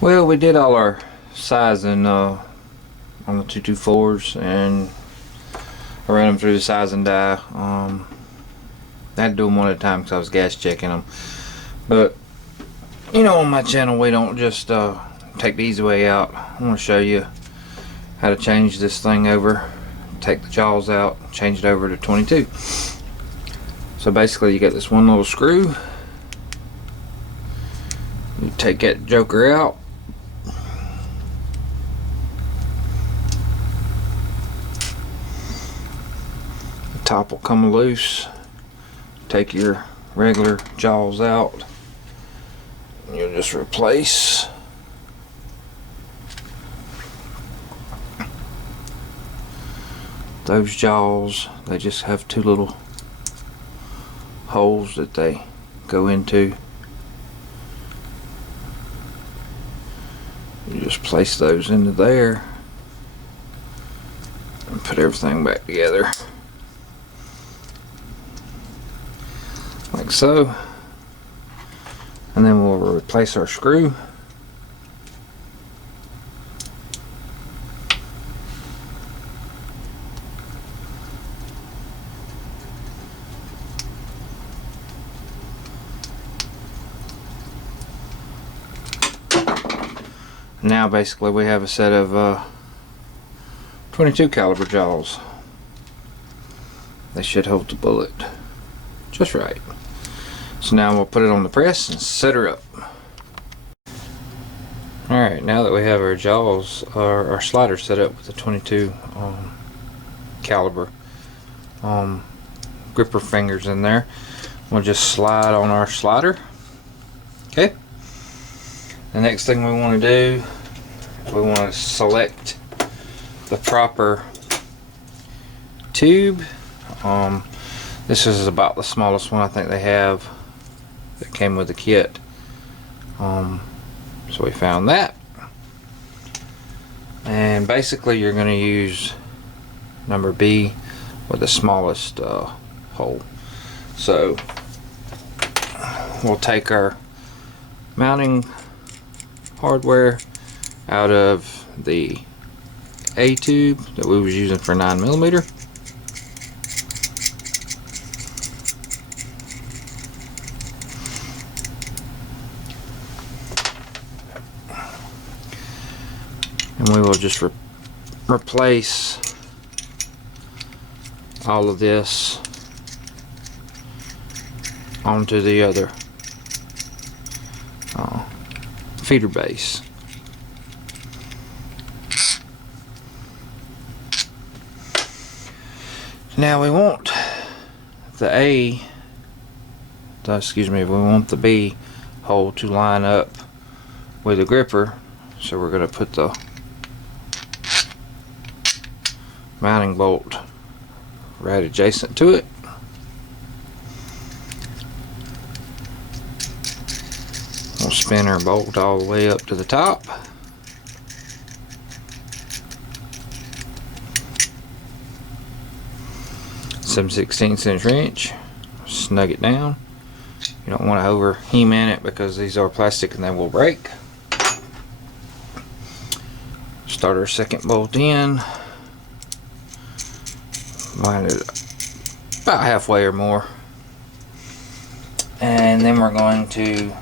Well, we did all our sizing on the 224s, and I ran them through the sizing die. I had to do them one at a time because I was gas checking them. But you know, on my channel we don't just take the easy way out. I want to show you how to change this thing over, take the jaws out, change it over to 22. So basically you get this one little screw, you take that joker out, the top will come loose, take your regular jaws out, and you'll just replace those jaws. They just have two little holes that they go into. You just place those into there and put everything back together like so, and then we'll replace our screw. Now basically we have a set of 22 caliber jaws. They should hold the bullet just right. So now we'll put it on the press and set her up. Alright, now that we have our jaws, our slider set up with the 22 caliber gripper fingers in there, we'll just slide on our slider. Okay. The next thing we want to do, we want to select the proper tube. This is about the smallest one I think they have that came with the kit. So we found that, and basically you're going to use number B with the smallest hole. So we'll take our mounting hardware out of the A tube that we was using for 9mm. And we will just replace all of this onto the other feeder base. Now we want the we want the B hole to line up with the gripper, so we're going to put the mounting bolt right adjacent to it. We'll spin our bolt all the way up to the top. Some 16" wrench, snug it down. You don't want to over hem in it because these are plastic and they will break. Start our second bolt in, line it about halfway or more, and then we're going to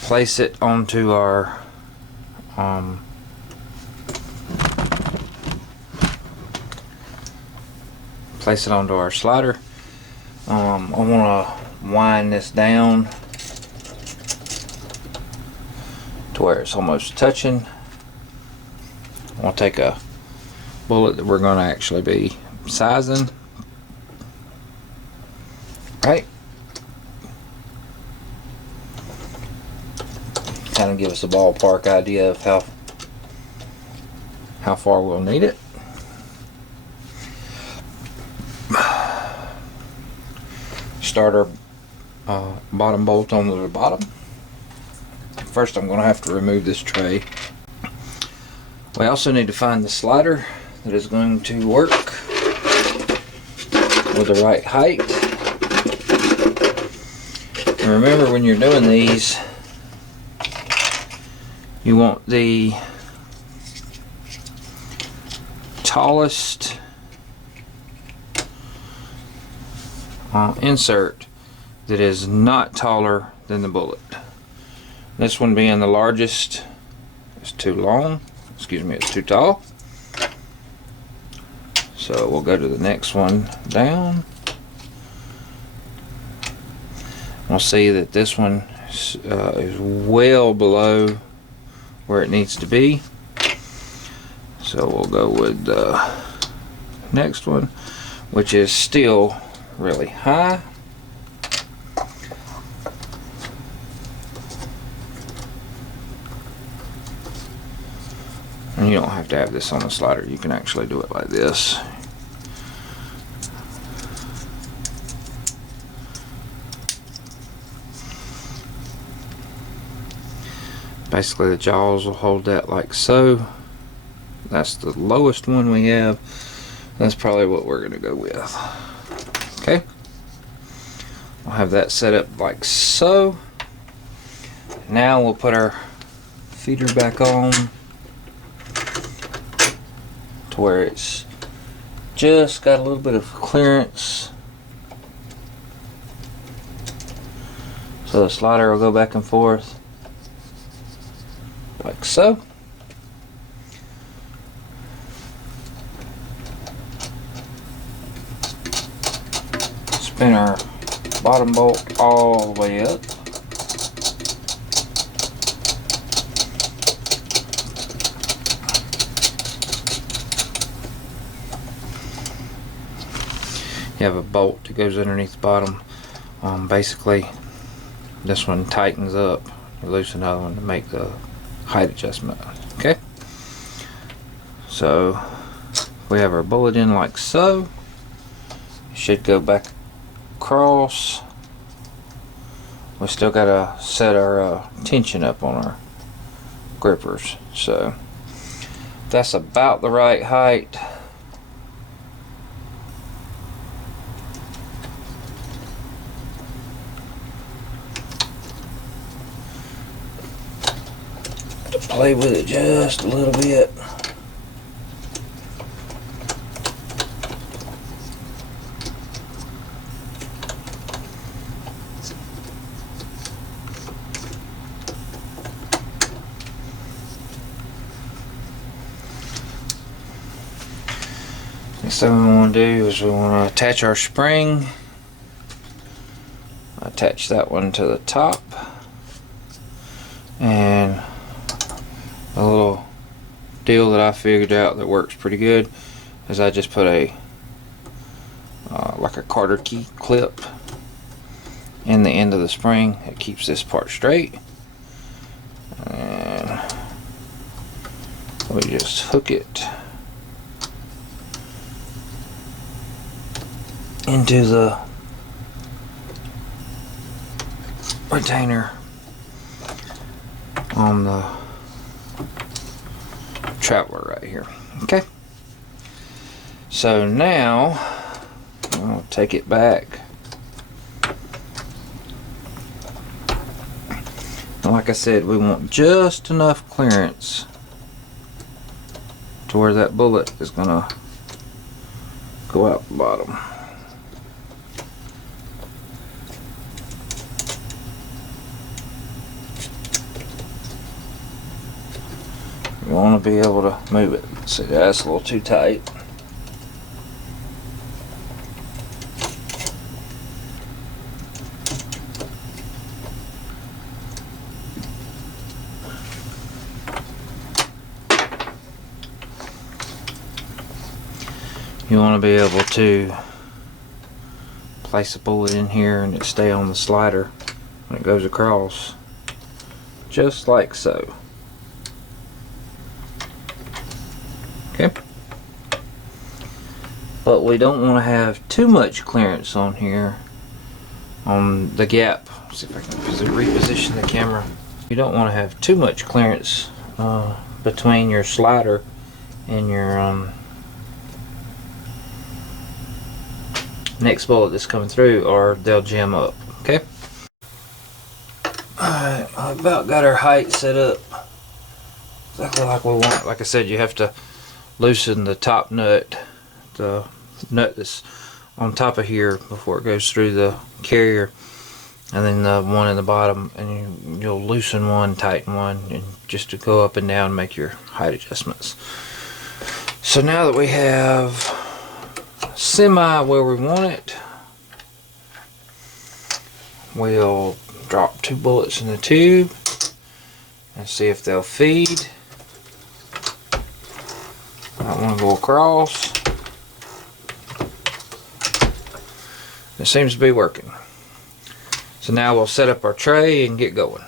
place it onto our slider. I want to wind this down to where it's almost touching. I'll take a bullet that we're going to actually be sizing. Right. Kind of give us a ballpark idea of how far we'll need it. Start our bottom bolt on the bottom. First I'm going to have to remove this tray. We also need to find the slider that is going to work with the right height. And remember, when you're doing these, You want the tallest insert that is not taller than the bullet. This one being the largest is too long, excuse me, it's too tall. So we'll go to the next one down. We'll see that this one is well below where it needs to be. So we'll go with the next one, which is still really high. And you don't have to have this on the slider, you can actually do it like this. Basically the jaws will hold that like so. That's the lowest one we have. That's probably what we're gonna go with. Okay. We'll have that set up like so. Now we'll put our feeder back on to where it's just got a little bit of clearance. So the slider will go back and forth like so. Spin our bottom bolt all the way up. You have a bolt that goes underneath the bottom. Basically, this one tightens up. You loosen another one to make the height adjustment. Okay. So we have our bullet in like so. Should go back across. We still gotta set our tension up on our grippers. So that's about the right height. Play with it just a little bit. Next thing we want to do is we want to attach our spring. Attach that one to the top. And a little deal that I figured out that works pretty good is I just put a like a Carter key clip in the end of the spring. It keeps this part straight, and we just hook it into the retainer on the traveler right here. Okay, so now I'll take it back, and like I said, we want just enough clearance to where that bullet is gonna go out the bottom. You want to be able to move it. See, that's a little too tight. You want to be able to place a bullet in here and it stay on the slider when it goes across, just like so. Okay, but we don't want to have too much clearance on here on the gap. Let's see if I can reposition the camera. You don't want to have too much clearance between your slider and your next bullet that's coming through, or they'll jam up. Okay, alright, I about got our height set up exactly like we want. Like I said, you have to loosen the top nut, the nut that's on top of here before it goes through the carrier, and then the one in the bottom, and you'll loosen one, tighten one, and just to go up and down and make your height adjustments. So now that we have semi where we want it, we'll drop 2 bullets in the tube and see if they'll feed. I want to go across. It seems to be working. So now we'll set up our tray and get going.